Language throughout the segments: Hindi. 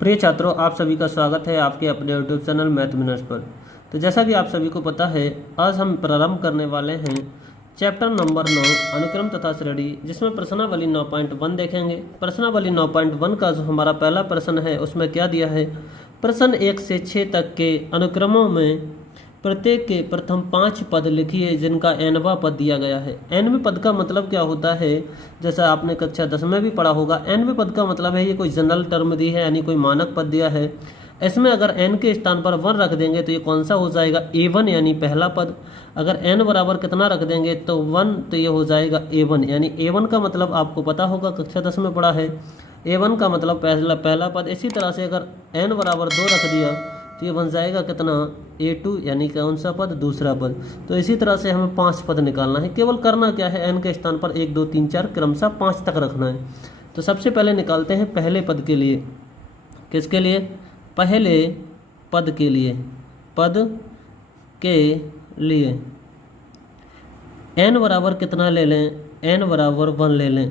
प्रिय छात्रों, आप सभी का स्वागत है आपके अपने यूट्यूब चैनल मैथ मिनट्स पर। तो जैसा कि आप सभी को पता है, आज हम प्रारंभ करने वाले हैं चैप्टर नंबर 9 अनुक्रम तथा श्रेणी, जिसमें प्रश्नावली 9.1 देखेंगे। प्रश्नावली 9.1 का जो हमारा पहला प्रश्न है उसमें क्या दिया है, प्रश्न 1 से 6 तक के अनुक्रमों में प्रत्येक के प्रथम 5 पद लिखिए जिनका nवां पद दिया गया है। nवें पद का मतलब क्या होता है, जैसा आपने कक्षा 10 में भी पढ़ा होगा। nवें पद का मतलब है ये कोई जनरल टर्म दी है, यानी कोई मानक पद दिया है। इसमें अगर n के स्थान पर 1 रख देंगे तो ये कौन सा हो जाएगा, a1 यानी पहला पद। अगर n बराबर कितना रख देंगे तो 1, तो ये हो जाएगा a1, यानी a1 का मतलब आपको पता होगा, कक्षा 10 में पढ़ा है। a1 का मतलब पहला पद। इसी तरह से अगर n बराबर 2 रख दिया तो ये बन जाएगा कितना, a2 यानी कौन सा पद, दूसरा पद। तो इसी तरह से हमें 5 पद निकालना है। केवल करना क्या है, n के स्थान पर 1 2 3 4 क्रमशः 5 तक रखना है। तो सबसे पहले निकालते हैं पहले पद के लिए। किसके लिए, पहले पद के लिए, पद के लिए n बराबर कितना ले लें, n बराबर 1 ले लें।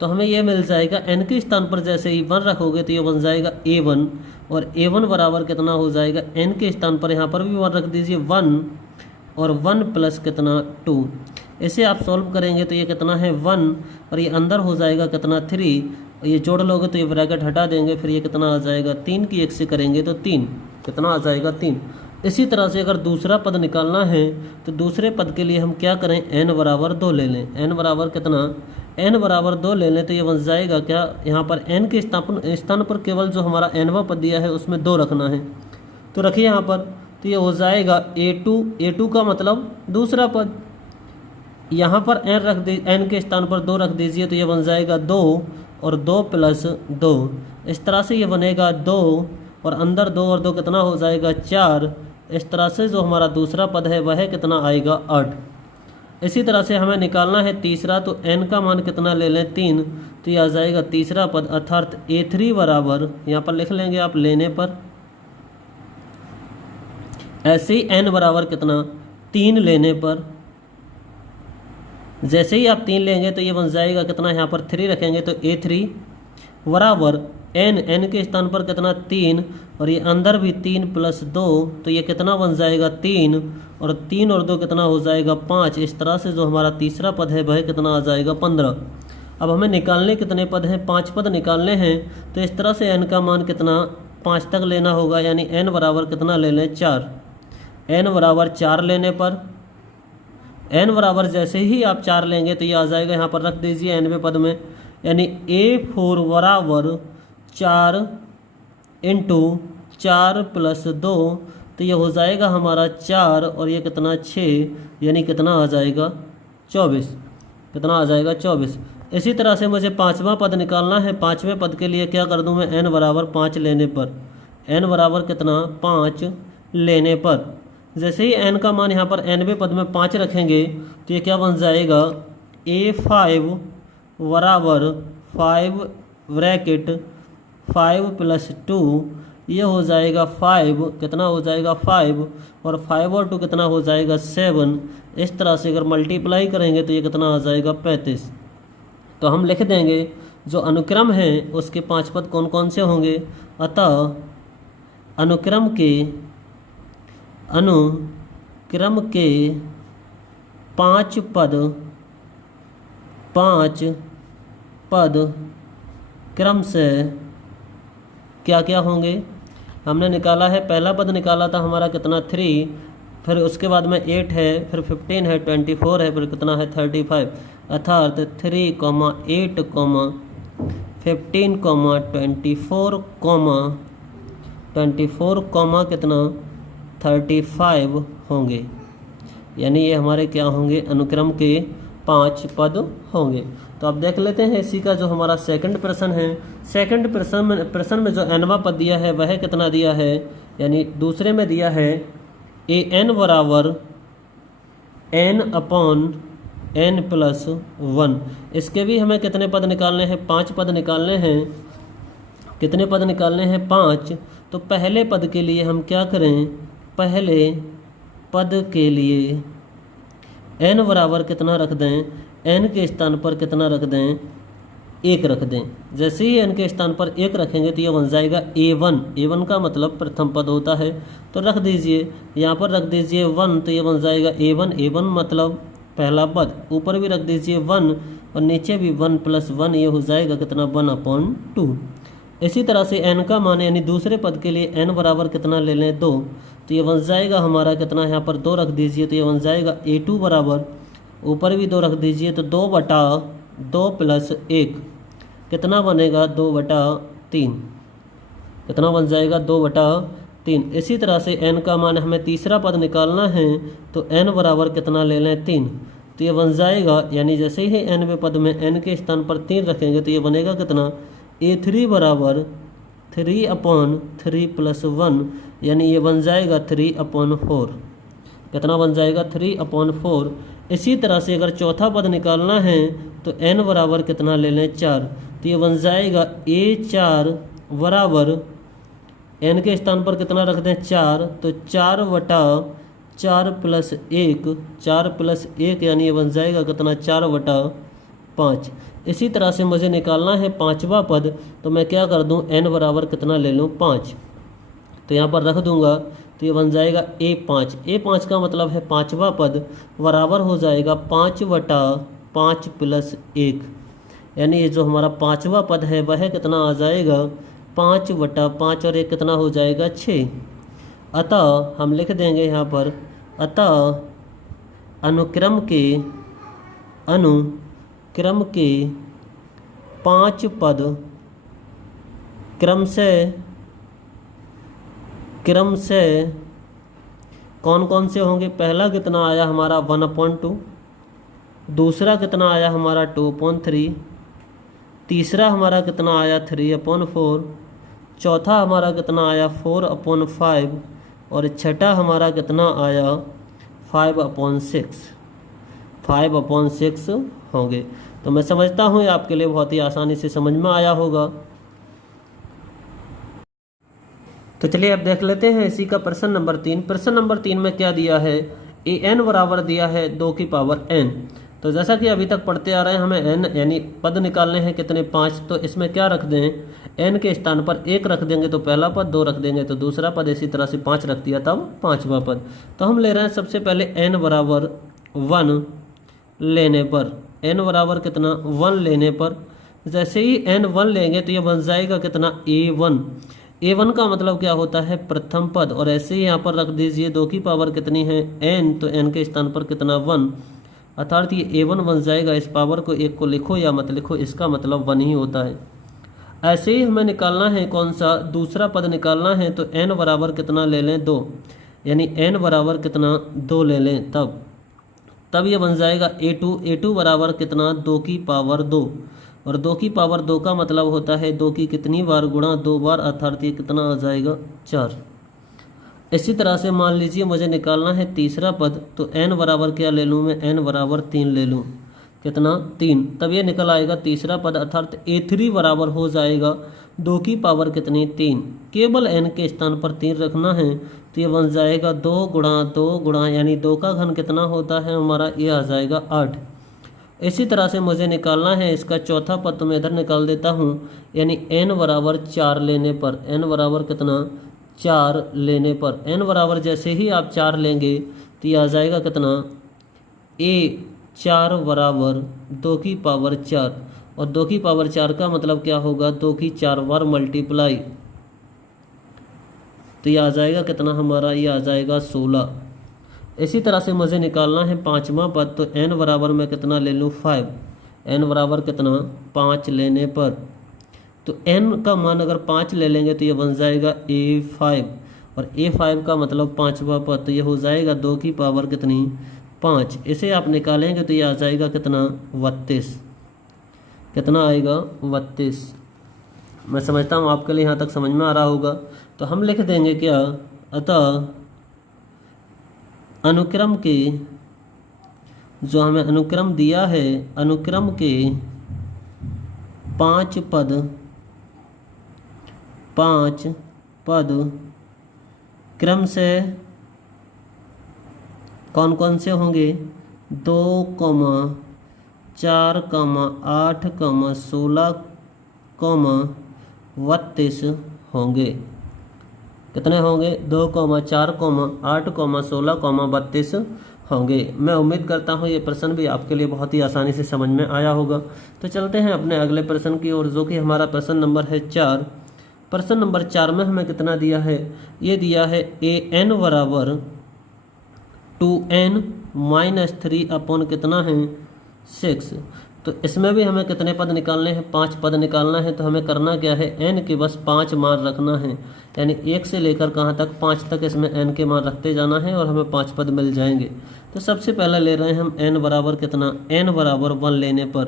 तो हमें ये मिल जाएगा, n के स्थान पर जैसे ही 1 रखोगे तो ये बन जाएगा a1, और a1 बराबर कितना हो जाएगा, n के स्थान पर यहाँ पर भी 1 रख दीजिए, 1 और 1 प्लस कितना 2। इसे आप सॉल्व करेंगे तो ये कितना है 1, और ये अंदर हो जाएगा कितना 3, और ये जोड़ लोगे तो ये ब्रैकेट हटा देंगे, फिर ये कितना आ जाएगा 3 की 1 से करेंगे तो 3, कितना आ जाएगा 3। इसी तरह से अगर दूसरा पद निकालना है तो दूसरे पद के लिए हम क्या करें, n बराबर 2 ले लें। n बराबर कितना, n बराबर 2 ले लें तो ये बन जाएगा क्या, यहाँ पर n के स्थान पर केवल जो हमारा nवां पद दिया है उसमें 2 रखना है। तो रखिए यहाँ पर, तो ये हो जाएगा a2 का मतलब दूसरा पद। यहाँ पर n के स्थान पर 2 रख दीजिए तो ये बन जाएगा 2 और 2 प्लस 2। इस तरह से ये बनेगा 2 और अंदर 2 और 2 कितना हो जाएगा 4। इस तरह से जो हमारा दूसरा पद है वह कितना आएगा 8। इसी तरह से हमें निकालना है तीसरा, तो n का मान कितना ले लें 3, तो ये आ जाएगा तीसरा पद, अर्थात a3 बराबर, यहाँ पर लिख लेंगे आप लेने पर, ऐसे ही n बराबर कितना 3 लेने पर, जैसे ही आप 3 लेंगे तो ये बन जाएगा कितना, यहाँ पर 3 रखेंगे तो a3 बराबर n के स्थान पर कितना 3, और ये अंदर भी 3 प्लस 2, तो ये कितना बन जाएगा 3, और 3 और 2 कितना हो जाएगा 5। इस तरह से जो हमारा तीसरा पद है वह कितना आ जाएगा 15। अब हमें निकालने कितने पद हैं, 5 पद निकालने हैं। तो इस तरह से n का मान कितना 5 तक लेना होगा, यानी n बराबर कितना ले लें 4। n बराबर 4 लेने पर, n बराबर जैसे ही आप 4 लेंगे तो ये आ जाएगा, यहाँ पर रख दीजिए nवें पद में, यानी a4 बराबर 4 इंटू 4 प्लस 2, तो ये हो जाएगा हमारा 4 और ये कितना 6, यानी कितना आ जाएगा 24, कितना आ जाएगा 24। इसी तरह से मुझे 5वां पद निकालना है। 5वें पद के लिए क्या कर दूं मैं, n बराबर 5 लेने पर, n बराबर कितना 5 लेने पर, जैसे ही n का मान यहाँ पर nवें पद में 5 रखेंगे तो ये क्या बन जाएगा, a5 बराबर 5 ब्रैकेट 5 प्लस 2, ये हो जाएगा 5, कितना हो जाएगा 5, और 5 और 2 कितना हो जाएगा 7। इस तरह से अगर मल्टीप्लाई करेंगे तो ये कितना आ जाएगा 35। तो हम लिख देंगे जो अनुक्रम है उसके 5 पद कौन कौन से होंगे, अतः अनुक्रम के 5 पद क्रम से क्या क्या होंगे। हमने निकाला है, पहला पद निकाला था हमारा कितना 3, फिर उसके बाद में 8 है, फिर 15 है, 24 है, फिर कितना है 35, अर्थात 3, 8, 15, 24, कितना 35 होंगे। यानी ये हमारे क्या होंगे, अनुक्रम के 5 पद होंगे। तो अब देख लेते हैं इसी का जो हमारा सेकंड प्रश्न है। सेकंड प्रश्न में जो nवां पद दिया है वह कितना दिया है, यानी दूसरे में दिया है an बराबर n/n प्लस 1। इसके भी हमें कितने पद निकालने हैं, 5 पद निकालने हैं। कितने पद निकालने हैं, 5। तो पहले पद के लिए हम क्या करें, पहले पद के लिए n बराबर कितना रख दें, n के स्थान पर कितना रख दें एक रख दें। जैसे ही n के स्थान पर एक रखेंगे तो ये बन जाएगा a1। a1 का मतलब प्रथम पद होता है, तो रख दीजिए, यहाँ पर रख दीजिए 1, तो ये बन जाएगा a1। a1 मतलब पहला पद, ऊपर भी रख दीजिए 1 और नीचे भी 1 + 1, ये हो जाएगा कितना 1/2। इसी तरह से n का मान यानी दूसरे पद के लिए n बराबर कितना ले लें 2, तो ये बन जाएगा हमारा कितना, यहाँ पर 2 रख दीजिए, तो ये बन जाएगा a2 बराबर, ऊपर भी 2 रख दीजिए, तो 2/2 + 1 कितना बनेगा 2/3, कितना बन जाएगा 2/3। इसी तरह से n का मान हमें तीसरा पद निकालना है, तो n बराबर कितना ले लें 3, तो ये बन जाएगा, यानी जैसे ही nवें पद में n के स्थान पर 3 रखेंगे तो ये बनेगा कितना a3 बराबर 3/3 + 1, यानी ये बन जाएगा 3/4, कितना बन जाएगा 3/4। इसी तरह से अगर चौथा पद निकालना है तो n बराबर कितना ले लें 4, तो ये बन जाएगा a4 बराबर n के स्थान पर कितना रख दें 4, तो 4/4 + 1, 4 + 1 यानी ये बन जाएगा कितना 4/5। इसी तरह से मुझे निकालना है पांचवा पद, तो मैं क्या कर दूं n बराबर कितना ले लूं 5, तो यहाँ पर रख दूंगा, तो ये बन जाएगा a5। a5 का मतलब है पांचवा पद बराबर हो जाएगा 5/5 + 1, यानी ये जो हमारा पांचवा पद है वह कितना आ जाएगा 5/5 और 1 कितना हो जाएगा 6। अतः हम लिख देंगे यहाँ पर, अतः अनुक्रम के 5 पद क्रम से कौन कौन से होंगे। पहला कितना आया हमारा 1/2, दूसरा कितना आया हमारा 2/3, तीसरा हमारा कितना आया 3/4, चौथा हमारा कितना आया 4/5 और छठा हमारा कितना आया 5/6 होंगे। तो मैं समझता हूँ ये आपके लिए बहुत ही आसानी से समझ में आया होगा। तो चलिए अब देख लेते हैं इसी का प्रश्न नंबर 3। प्रश्न नंबर 3 में क्या दिया है, an बराबर दिया है 2 की पावर n। तो जैसा कि अभी तक पढ़ते आ रहे हैं, हमें n यानी पद निकालने हैं कितने 5, तो इसमें क्या रख दें, n के स्थान पर 1 रख देंगे तो पहला पद, 2 रख देंगे तो दूसरा पद, इसी तरह से 5 रख दिया तब पांचवा पद। तो हम ले रहे हैं सबसे पहले n बराबर 1 लेने पर, n बराबर कितना 1 लेने पर, जैसे ही n 1 लेंगे तो ये बन जाएगा कितना a1। a1 का मतलब क्या होता है प्रथम पद, और ऐसे ही यहाँ पर रख दीजिए 2 की पावर कितनी है n, तो n के स्थान पर कितना 1, अर्थात ये a1 बन जाएगा। इस पावर को 1 को लिखो या मत लिखो, इसका मतलब 1 ही होता है। ऐसे ही हमें निकालना है कौन सा, दूसरा पद निकालना है, तो n बराबर कितना ले लें 2, यानी n बराबर कितना 2 ले लें, तब ये बन जाएगा a2 बराबर कितना 2 की पावर 2, और 2 की पावर 2 का मतलब होता है 2 की कितनी बार गुणा 2 बार, अर्थात ये कितना आ जाएगा 4। इसी तरह से मान लीजिए मुझे निकालना है तीसरा पद, तो n बराबर क्या ले लूँ मैं, n बराबर 3 ले लूँ, कितना 3, तब ये निकल आएगा तीसरा पद, अर्थात a3 बराबर हो जाएगा 2 की पावर कितनी 3। केवल n के स्थान पर 3 रखना है, तो ये बन जाएगा 2 गुणा 2 गुणा, यानी 2 का घन कितना होता है हमारा, ये आ जाएगा 8। इसी तरह से मुझे निकालना है इसका चौथा पद, तो मैं इधर निकाल देता हूँ, यानी n बराबर 4 लेने पर, n बराबर कितना 4 लेने पर, n बराबर जैसे ही आप 4 लेंगे तो ये आ जाएगा कितना a4 बराबर 2 की पावर 4, और 2 की पावर 4 का मतलब क्या होगा 2 की 4 बार मल्टीप्लाई, तो ये आ जाएगा कितना हमारा, ये आ जाएगा 16। इसी तरह से मुझे निकालना है पांचवा पद, तो n बराबर मैं कितना ले लूँ 5, n बराबर कितना 5 लेने पर, तो n का मान अगर 5 ले लेंगे तो ये बन जाएगा a5, और a5 का मतलब पांचवा पद, तो ये हो जाएगा 2 की पावर कितनी 5। इसे आप निकालेंगे तो ये आ जाएगा कितना 32, कितना आएगा 32। मैं समझता हूँ आपके लिए यहाँ तक समझ में आ रहा होगा। तो हम लिख देंगे क्या, अतः अनुक्रम के, जो हमें अनुक्रम दिया है, अनुक्रम के 5 पद क्रम से कौन कौन से होंगे 2, 4,8,16,32 होंगे। कितने होंगे? 2,4,8,16,32 होंगे। मैं उम्मीद करता हूँ ये प्रश्न भी आपके लिए बहुत ही आसानी से समझ में आया होगा। तो चलते हैं अपने अगले प्रश्न की ओर, जो कि हमारा प्रश्न नंबर है 4। प्रश्न नंबर 4 में हमें कितना दिया है? ये दिया है an बराबर 2n माइनस 3 अपॉन कितना है 6। तो इसमें भी हमें कितने पद निकालने हैं? 5 पद निकालना है। तो हमें करना क्या है? n के बस 5 मान रखना है, यानी 1 से लेकर कहाँ तक? 5 तक इसमें n के मान रखते जाना है और हमें 5 पद मिल जाएंगे। तो सबसे पहले ले रहे हैं हम n बराबर कितना? n बराबर 1 लेने पर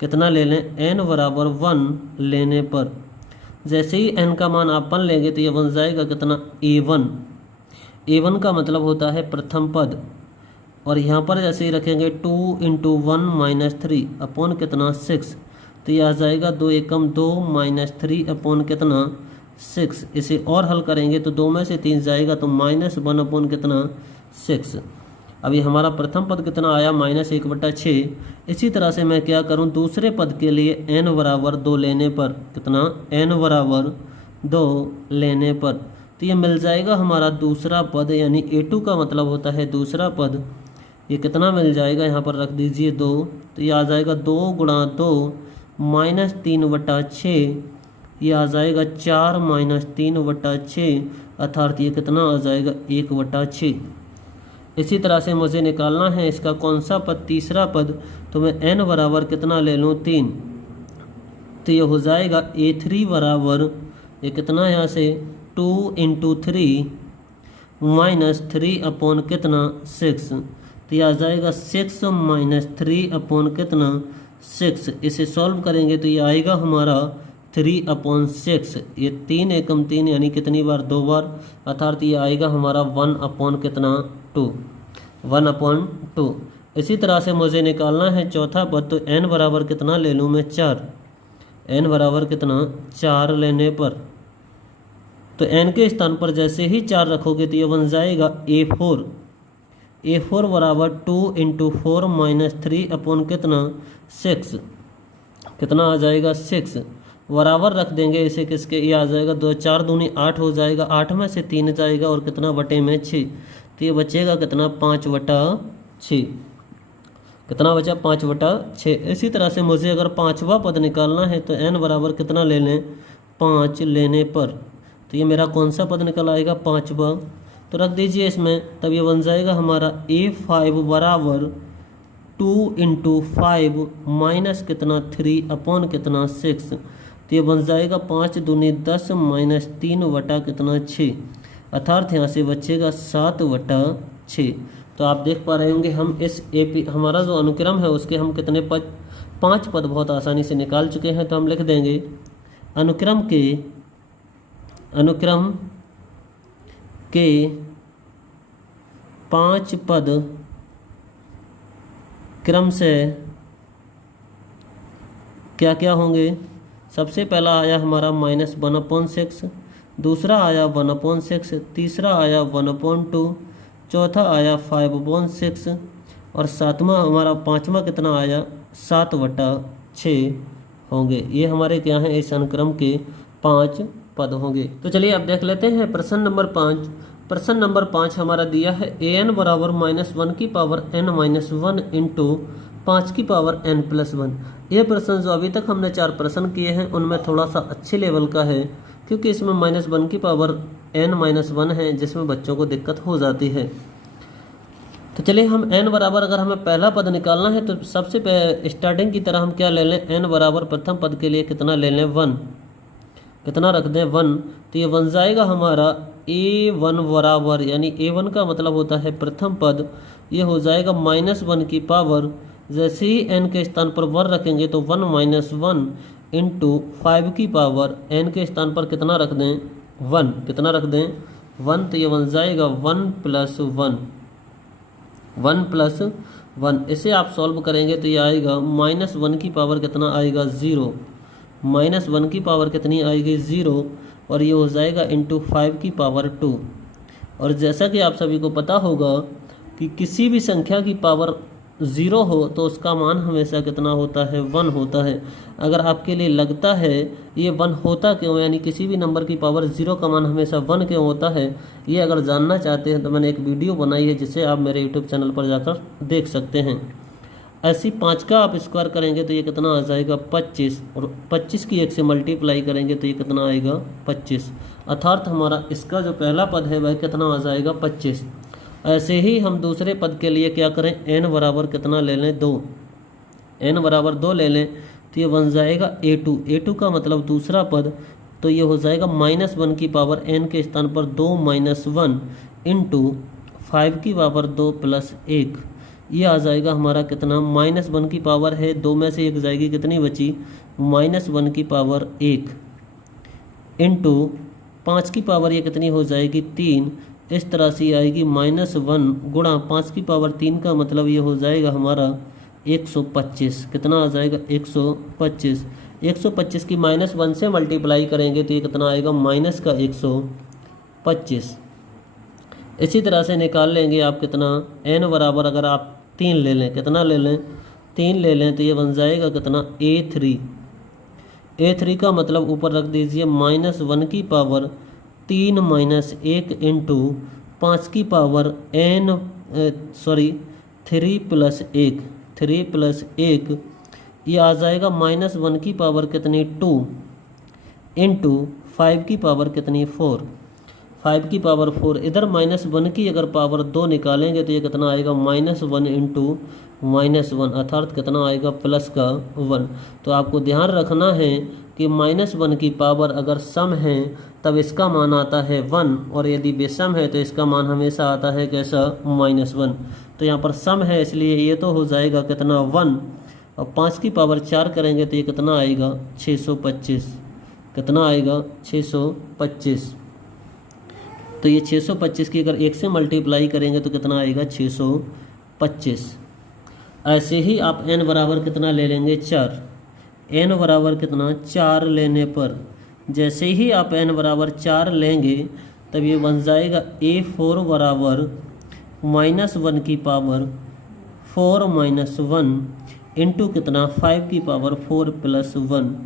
कितना ले लें? n बराबर 1 लेने पर जैसे ही n का मान आप 1 लेंगे तो ये बन जाएगा कितना? a1। a1 का मतलब होता है प्रथम पद, और यहाँ पर जैसे ही रखेंगे 2 × 1 माइनस 3 अपॉन कितना? 6। तो ये आ जाएगा 2 एकम 2 माइनस 3 अपॉन कितना? 6। इसे और हल करेंगे तो 2 में से 3 जाएगा तो -1 अपॉन कितना? 6। अभी हमारा प्रथम पद कितना आया? -1/6। इसी तरह से मैं क्या करूं? दूसरे पद के लिए n बराबर 2 लेने पर कितना? n बराबर 2 लेने पर तो ये मिल जाएगा हमारा दूसरा पद, यानी a2 का मतलब होता है दूसरा पद। ये कितना मिल जाएगा? यहाँ पर रख दीजिए 2। तो ये आ जाएगा 2 × 2 -3/6। ये आ जाएगा 4 -3/6, अर्थात ये कितना आ जाएगा? 1/6। इसी तरह से मुझे निकालना है इसका कौन सा पद? तीसरा पद। तो मैं n बराबर कितना ले लूँ? 3। तो ये हो जाएगा a3 बराबर ये कितना है यहाँ से? 2 × 3 माइनस 3 अपॉन कितना? 6। तो ये आ जाएगा 6 - 3 अपॉन कितना? 6। इसे सॉल्व करेंगे तो ये आएगा हमारा 3/6। ये 3 एकम 3 यानी कितनी बार? 2 बार, अर्थात ये आएगा हमारा 1 अपॉन कितना? 2। 1/2। इसी तरह से मुझे निकालना है चौथा पद। तो n बराबर कितना ले लूँ मैं? 4। n बराबर कितना? 4 लेने पर तो n के स्थान पर जैसे ही 4 रखोगे तो ये बन जाएगा a4। a4 बराबर 2 × 4 माइनस 3 अपॉन कितना? 6। कितना आ जाएगा? 6। बराबर रख देंगे इसे किसके? ये आ जाएगा 2 4 दूनी 8 हो जाएगा। 8 में से 3 जाएगा और कितना? बटे में 6। तो ये बचेगा कितना? 5/6। कितना बचा? 5/6। इसी तरह से मुझे अगर पाँचवा पद निकालना है तो n बराबर कितना ले लें? 5 लेने पर तो ये मेरा कौन सा पद निकल आएगा? 5वां। तो रख दीजिए इसमें, तब ये बन जाएगा हमारा a5 बराबर 2 × 5 माइनस कितना? 3 अपॉन कितना? 6। तो ये बन जाएगा 5 दूनी 10 माइनस 3 कितना? 6, अर्थात यहाँ से बचेगा 7/6। तो आप देख पा रहे होंगे हम इस हमारा जो अनुक्रम है उसके हम कितने पद? 5 पद बहुत आसानी से निकाल चुके हैं। तो हम लिख देंगे अनुक्रम के 5 पद क्रम से क्या क्या होंगे? सबसे पहला आया हमारा -1/6, दूसरा आया 1/6, तीसरा आया 1/2, चौथा आया 5/6 और सातवां हमारा 5वां कितना आया? 7/6 होंगे। ये हमारे क्या हैं? इस अनुक्रम के 5 पद होंगे। तो चलिए अब देख लेते हैं प्रश्न नंबर 5। प्रश्न नंबर 5 हमारा दिया है an बराबर -1 की पावर n - 1 इंटू 5 की पावर n + 1। यह प्रश्न जो अभी तक हमने 4 प्रश्न किए हैं उनमें थोड़ा सा अच्छे लेवल का है, क्योंकि इसमें -1 की पावर n - 1 है, जिसमें बच्चों को दिक्कत हो जाती है। तो चलिए हम n बराबर, अगर हमें पहला पद निकालना है तो सबसे स्टार्टिंग की तरह हम क्या ले लें? n बराबर प्रथम पद के लिए कितना ले लें? 1। कितना रख दें? 1। तो ये बन जाएगा हमारा a1 बराबर, यानी a1 का मतलब होता है प्रथम पद, ये हो जाएगा -1 की पावर, जैसे ही n के स्थान पर 1 रखेंगे तो 1 - 1 इंटू 5 की पावर n के स्थान पर कितना रख दें? 1। कितना रख दें? 1। तो ये बन जाएगा 1 + 1, 1 + 1। इसे आप सॉल्व करेंगे तो ये आएगा -1 की पावर कितना आएगा? 0। -1 की पावर कितनी आएगी? 0। और ये हो जाएगा इंटू 5 की पावर 2। और जैसा कि आप सभी को पता होगा कि किसी भी संख्या की पावर ज़ीरो हो तो उसका मान हमेशा कितना होता है, 1 होता है। अगर आपके लिए लगता है ये 1 होता क्यों, यानी किसी भी नंबर की पावर 0 का मान हमेशा 1 क्यों होता है, ये अगर जानना चाहते हैं तो मैंने एक वीडियो बनाई है जिसे आप मेरे यूट्यूब चैनल पर जाकर देख सकते हैं। ऐसी 5 का आप स्क्वायर करेंगे तो ये कितना आ जाएगा 25, और 25 की 1 से मल्टीप्लाई करेंगे तो ये कितना आएगा 25, अर्थात हमारा इसका जो पहला पद है वह कितना आ जाएगा 25। ऐसे ही हम दूसरे पद के लिए क्या करें, n बराबर कितना ले लें 2, n बराबर 2 ले लें तो ये बन जाएगा a2। a2 का मतलब दूसरा पद, तो ये हो जाएगा -1 की पावर n के स्थान पर 2 - 1 इंटू 5 की पावर 2 + 1, ये आ जाएगा हमारा कितना, -1 की पावर है 2 में से 1 जाएगी, कितनी बची -1 की पावर 1 इंटू 5 की पावर ये कितनी हो जाएगी 3, इस तरह से आएगी -1 गुणा 5 की पावर 3 का मतलब ये हो जाएगा हमारा 125। कितना आ जाएगा 125। 125 की -1 से मल्टीप्लाई करेंगे तो ये कितना आएगा माइनस का 125। इसी तरह से निकाल लेंगे आप कितना, n बराबर अगर आप 3 ले लें, कितना ले लें 3 ले लें तो ये बन जाएगा कितना a3। a3 का मतलब ऊपर रख दीजिए -1 की पावर 3 - 1 इंटू 5 की पावर 3 + 1, 3 + 1, ये आ जाएगा -1 की पावर कितनी 2 इंटू 5 की पावर कितनी 4, 5 की पावर 4। इधर -1 की अगर पावर 2 निकालेंगे तो ये कितना आएगा -1 इंटू -1, अर्थात कितना आएगा प्लस का 1। तो आपको ध्यान रखना है कि -1 की पावर अगर सम है तब इसका मान आता है 1, और यदि विषम है तो इसका मान हमेशा आता है कैसा, -1। तो यहाँ पर सम है इसलिए ये तो हो जाएगा कितना 1, और 5 की पावर 4 करेंगे तो ये कितना आएगा 625, कितना आएगा 625। तो ये 625 की अगर 1 से मल्टीप्लाई करेंगे तो कितना आएगा 625। ऐसे ही आप n बराबर कितना ले लेंगे 4, n बराबर कितना 4 लेने पर, जैसे ही आप n बराबर 4 लेंगे तब ये बन जाएगा a4 बराबर -1 की पावर 4 - 1 इंटू कितना 5 की पावर 4 + 1,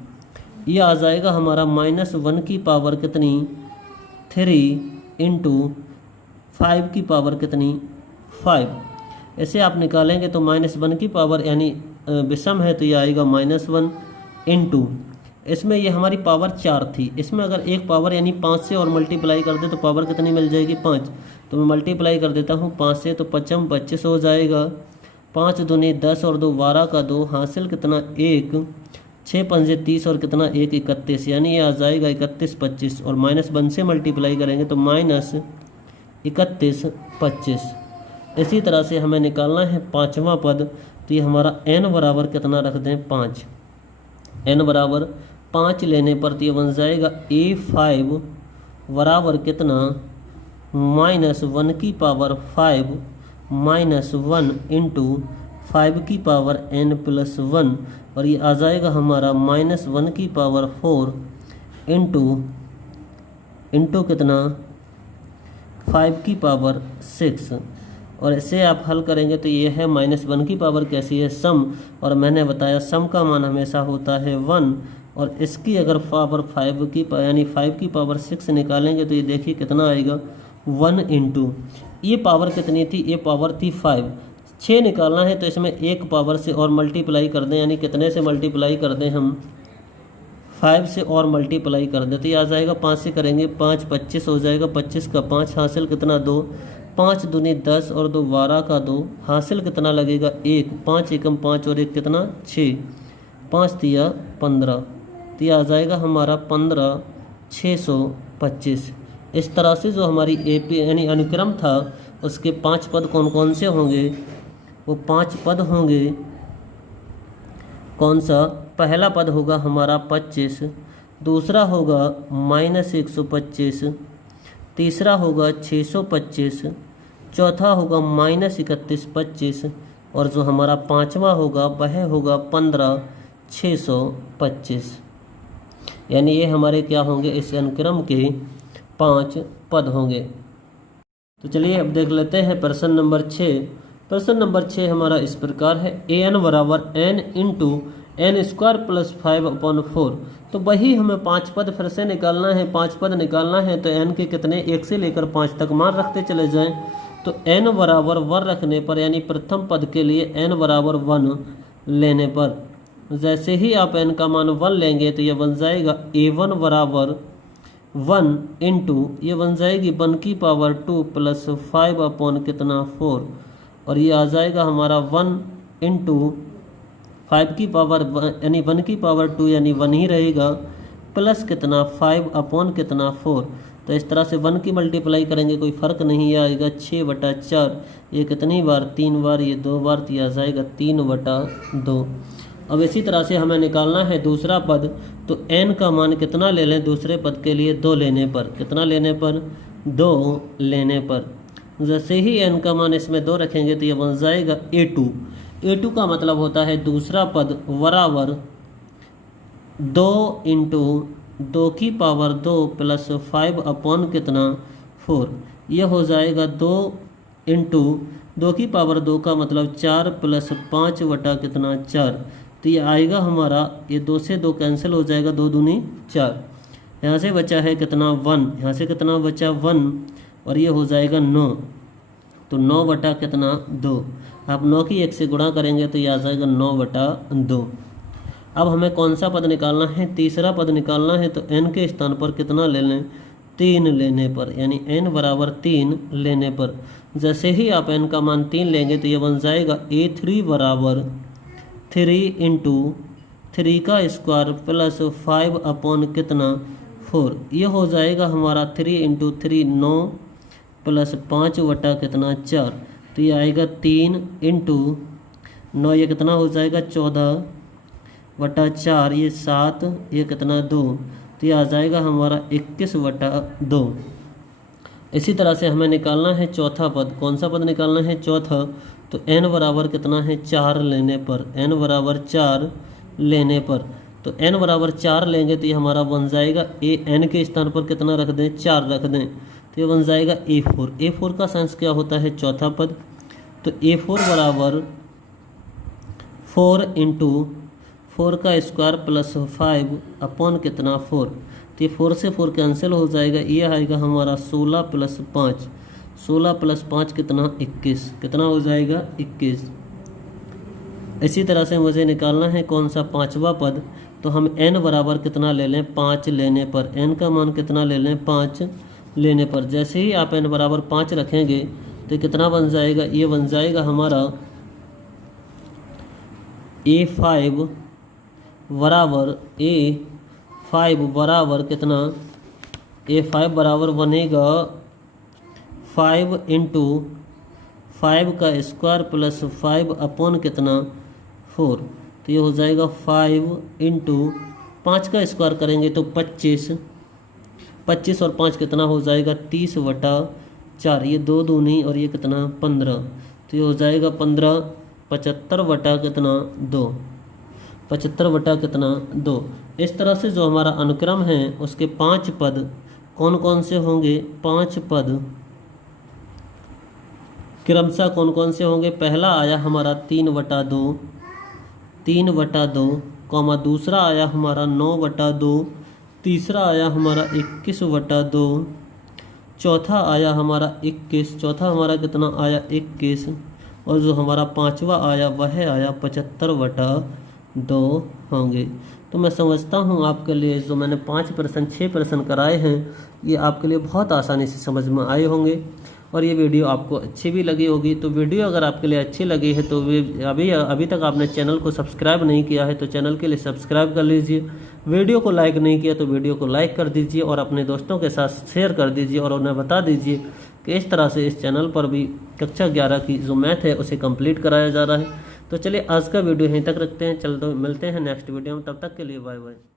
ये आ जाएगा हमारा -1 की पावर कितनी 3 इंटू 5 की पावर कितनी 5। ऐसे आप निकालेंगे तो -1 की पावर यानी विषम है तो ये आएगा -1 इंटू, इसमें ये हमारी पावर 4 थी, इसमें अगर एक पावर यानी 5 से और मल्टीप्लाई कर दे तो पावर कितनी मिल जाएगी 5। तो मैं मल्टीप्लाई कर देता हूँ 5 से, तो 5 × 25 हो जाएगा, 5 दूनी 10 और 2 12 का 2, हासिल कितना 1, 6 पंजे 30 और कितना 1 31, यानी ये आ जाएगा 31 25, और -1 से मल्टीप्लाई करेंगे तो -31 25। इसी तरह से हमें निकालना है 5वां पद, तो ये हमारा n बराबर कितना रख दें 5, n बराबर 5 लेने पर तो ये बन जाएगा a5 बराबर कितना -1 की पावर 5 -1 इंटू 5 की पावर n + 1, और ये आ जाएगा हमारा -1 की पावर 4 इंटू कितना 5 की पावर 6, और इसे आप हल करेंगे तो ये है -1 की पावर कैसी है सम, और मैंने बताया सम का मान हमेशा होता है 1, और इसकी अगर पावर 5 की यानी 5 की पावर 6 निकालेंगे तो ये देखिए कितना आएगा 1 इंटू, ये पावर कितनी थी, ये पावर थी 5, 6 निकालना है तो इसमें एक पावर से और मल्टीप्लाई कर दें, यानी कितने से मल्टीप्लाई कर दें हम 5 से और मल्टीप्लाई कर दें तो ये आ जाएगा 5 से करेंगे 5 25 हो जाएगा, 25 का 5 हासिल कितना 2, 5 दूनी 10 और 2 12 का 2, हासिल कितना लगेगा 1, 5 एकम 5 और 1 कितना 6, 5 दिया 15, तो ये आ जाएगा हमारा 15 625। इस तरह से जो हमारी AP यानी अनुक्रम था उसके 5 पद कौन कौन से होंगे, वो 5 पद होंगे, कौन सा, पहला पद होगा हमारा 25, दूसरा होगा -125, तीसरा होगा 625, चौथा होगा -31 25, और जो हमारा 5वां होगा वह होगा 15 625। यानी ये हमारे क्या होंगे, इस अनुक्रम के 5 पद होंगे। तो चलिए अब देख लेते हैं प्रश्न नंबर 6। प्रश्न नंबर 6 हमारा इस प्रकार है, ए एन बराबर n into n square plus 5/4। तो वही हमें 5 पद फिर से निकालना है। 5 पद निकालना है तो एन के कितने 1 से लेकर 5 तक मान रखते चले जाएं। तो एन बराबर 1 रखने पर यानी प्रथम पद के लिए एन बराबर 1 लेने पर जैसे ही आप एन का मान 1 लेंगे तो ये बन जाएगा a1 बराबर 1 इंटू ये बन जाएगी 1 की पावर 2 प्लस 5 कितना 4 और ये आ जाएगा हमारा 1 इंटू 5 की पावर यानी 1 की पावर 2 यानी 1 ही रहेगा प्लस कितना 5 कितना 4। तो इस तरह से 1 की मल्टीप्लाई करेंगे कोई फ़र्क नहीं आएगा 6/4। ये कितनी बार 3 बार, ये 2 बार, तो यह आ जाएगा 3/2। अब इसी तरह से हमें निकालना है दूसरा पद। तो n का मान कितना ले लें दूसरे पद के लिए 2 लेने पर। कितना लेने पर 2 लेने पर जैसे ही n का मान इसमें 2 रखेंगे तो ये बन जाएगा a2। a2 का मतलब होता है दूसरा पद बराबर 2 इंटू 2 की पावर 2 प्लस 5 कितना 4। यह हो जाएगा 2 इंटू 2 की पावर 2 का मतलब 4 प्लस 5 बटा कितना 4। तो ये आएगा हमारा, ये 2 से 2 कैंसिल हो जाएगा, 2 दूनी 4। यहाँ से बचा है कितना 1, यहाँ से कितना बचा 1 और ये हो जाएगा 9। तो 9 बटा कितना 2। आप 9 की 1 से गुणा करेंगे तो ये आ जाएगा 9/2। अब हमें कौन सा पद निकालना है, तीसरा पद निकालना है। तो n के स्थान पर कितना ले लें 3 लेने पर यानी n बराबर 3 लेने पर जैसे ही आप n का मान 3 लेंगे तो ये बन जाएगा a3 बराबर 3 इंटू 3 का स्क्वायर प्लस 5 कितना 4। ये हो जाएगा हमारा 3 इंटू 3 9 प्लस 5 बटा कितना 4। तो ये आएगा 3 इंटू 9, ये कितना हो जाएगा 14/4, ये 7, ये कितना 2। तो ये आ जाएगा हमारा 21/2। इसी तरह से हमें निकालना है चौथा पद। कौन सा पद निकालना है चौथा। तो n बराबर कितना है 4 लेने पर। n बराबर 4 लेने पर तो n बराबर 4 लेंगे तो ये हमारा बन जाएगा n के स्थान पर कितना रख दें 4 रख दें तो ये बन जाएगा a4। a4 का साइंस क्या होता है चौथा पद। तो a4 बराबर 4 इंटू 4 का स्क्वायर प्लस 5 कितना 4। तो ये 4 से 4 कैंसिल हो जाएगा, ये आएगा हमारा 16 प्लस 5। 16 प्लस 5 कितना 21। कितना हो जाएगा 21। इसी तरह से मुझे निकालना है कौन सा पांचवा पद। तो हम n बराबर कितना ले लें 5 लेने पर। n का मान कितना ले लें 5 लेने पर जैसे ही आप n बराबर 5 रखेंगे तो कितना बन जाएगा, ये बन जाएगा हमारा a5 बराबर कितना a5 बराबर बनेगा 5 इंटू 5 का स्क्वायर प्लस 5 कितना 4। तो ये हो जाएगा 5 इंटू 5 का स्क्वायर करेंगे तो 25 और 5 कितना हो जाएगा 30/4। ये 2 दूनी और ये कितना 15। तो ये हो जाएगा 15 75 कितना 2 75 कितना 2। इस तरह से जो हमारा अनुक्रम है उसके 5 पद कौन कौन से होंगे। 5 पद क्रमशः कौन कौन से होंगे। पहला आया हमारा 3/2 कॉमा दूसरा आया हमारा 9/2, तीसरा आया हमारा 21/2, चौथा आया हमारा 21, चौथा हमारा कितना आया 21 और जो हमारा पांचवा आया वह आया 75/2 होंगे। तो मैं समझता हूँ आपके लिए जो मैंने 5 प्रश्न 6 प्रश्न कराए हैं ये आपके लिए बहुत आसानी से समझ में आए होंगे और ये वीडियो आपको अच्छी भी लगी होगी। तो वीडियो अगर आपके लिए अच्छी लगी है तो अभी तक आपने चैनल को सब्सक्राइब नहीं किया है तो चैनल के लिए सब्सक्राइब कर लीजिए। वीडियो को लाइक नहीं किया तो वीडियो को लाइक कर दीजिए और अपने दोस्तों के साथ शेयर कर दीजिए और उन्हें बता दीजिए कि इस तरह से इस चैनल पर भी कक्षा 11 की जो मैथ है उसे कंप्लीट कराया जा रहा है। तो चलिए आज का वीडियो यहीं तक रखते हैं। चलते मिलते हैं नेक्स्ट वीडियो में, तब तक के लिए बाय बाय।